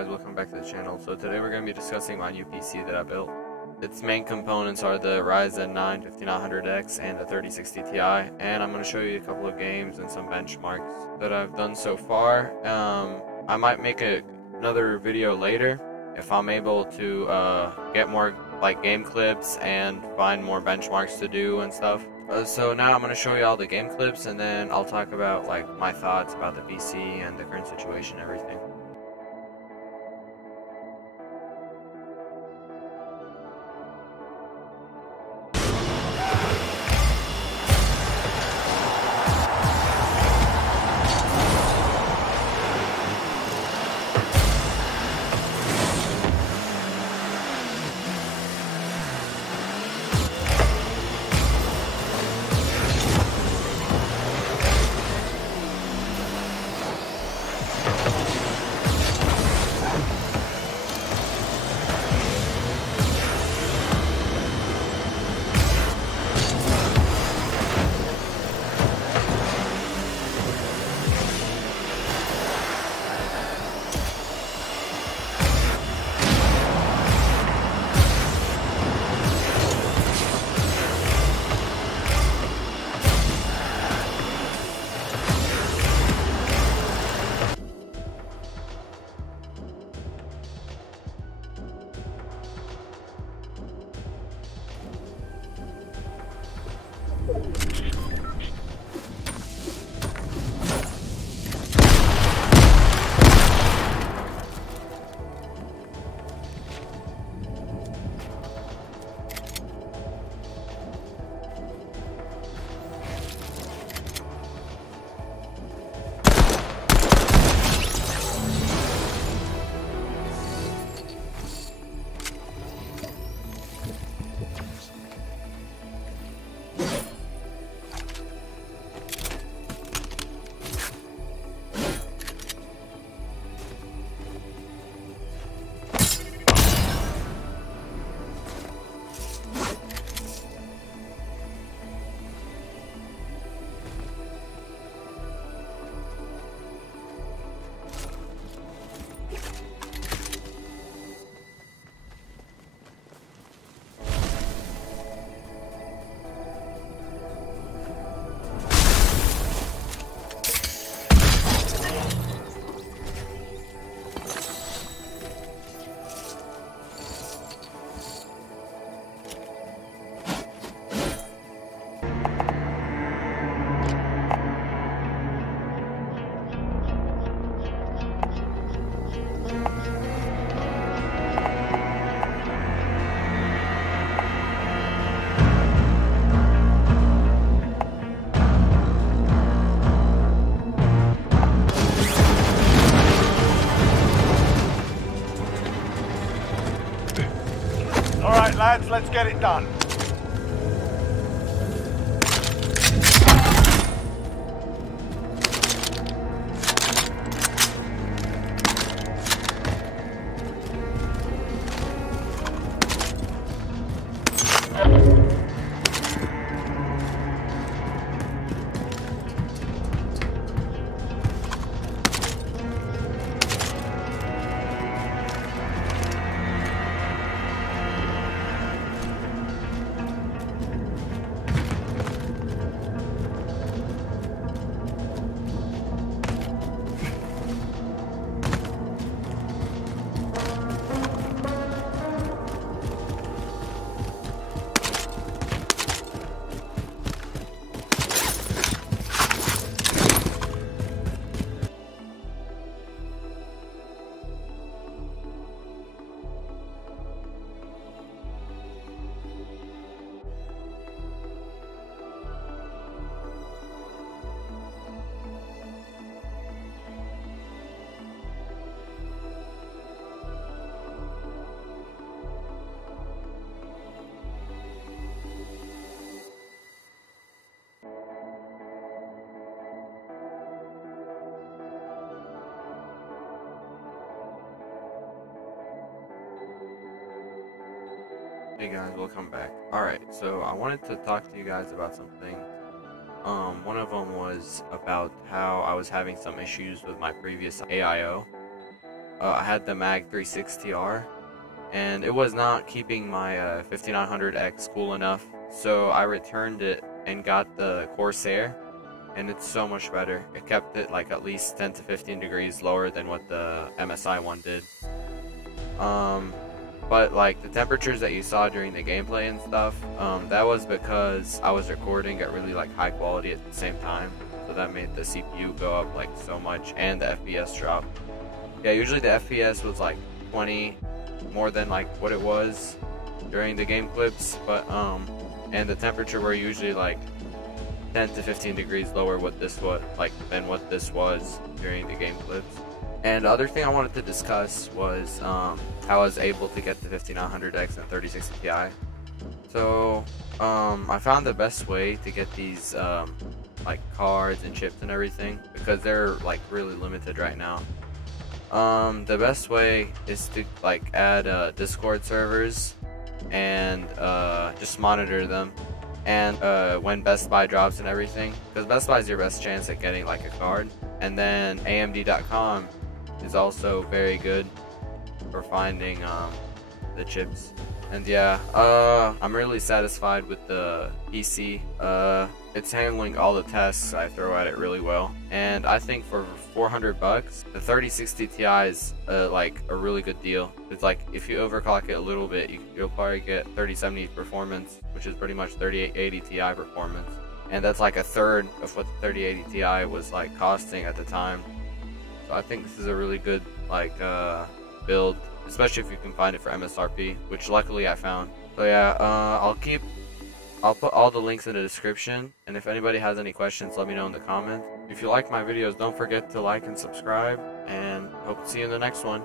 guys, welcome back to the channel. So today we're going to be discussing my new PC that I built. Its main components are the Ryzen 9 5900X and the 3060 Ti, and I'm going to show you a couple of games and some benchmarks that I've done so far. I might make another video later if I'm able to get more like game clips and find more benchmarks to do and stuff. So now I'm going to show you all the game clips, and then I'll talk about like my thoughts about the PC and the current situation and everything. Alright lads, let's get it done. Hey guys, welcome back. Alright, so I wanted to talk to you guys about something. One of them was about how I was having some issues with my previous AIO. I had the Mag 360R, and it was not keeping my 5900X cool enough, so I returned it and got the Corsair, and it's so much better. It kept it like at least 10 to 15 degrees lower than what the MSI one did. But like the temperatures that you saw during the gameplay and stuff, that was because I was recording at really like high quality at the same time, so that made the CPU go up like so much and the FPS drop. Yeah, usually the FPS was like 20 more than like what it was during the game clips, but and the temperature were usually like 10 to 15 degrees lower than what this was during the game clips. And the other thing I wanted to discuss was how I was able to get the 5900X and 3060 Ti. So I found the best way to get these like cards and chips and everything, because they're like really limited right now. The best way is to like add Discord servers and just monitor them, and when Best Buy drops and everything, because Best Buy is your best chance at getting like a card. And then AMD.com is also very good for finding the chips. And yeah, I'm really satisfied with the PC. It's handling all the tasks I throw at it really well, and I think for 400 bucks, the 3060 Ti is like a really good deal. It's like if you overclock it a little bit, you'll probably get 3070 performance, which is pretty much 3880 Ti performance, and that's like a third of what the 3080 Ti was like costing at the time. So I think this is a really good like build, especially if you can find it for MSRP, which luckily I found. So yeah, I'll put all the links in the description, and if anybody has any questions, let me know in the comments. If you like my videos, don't forget to like and subscribe, and hope to see you in the next one.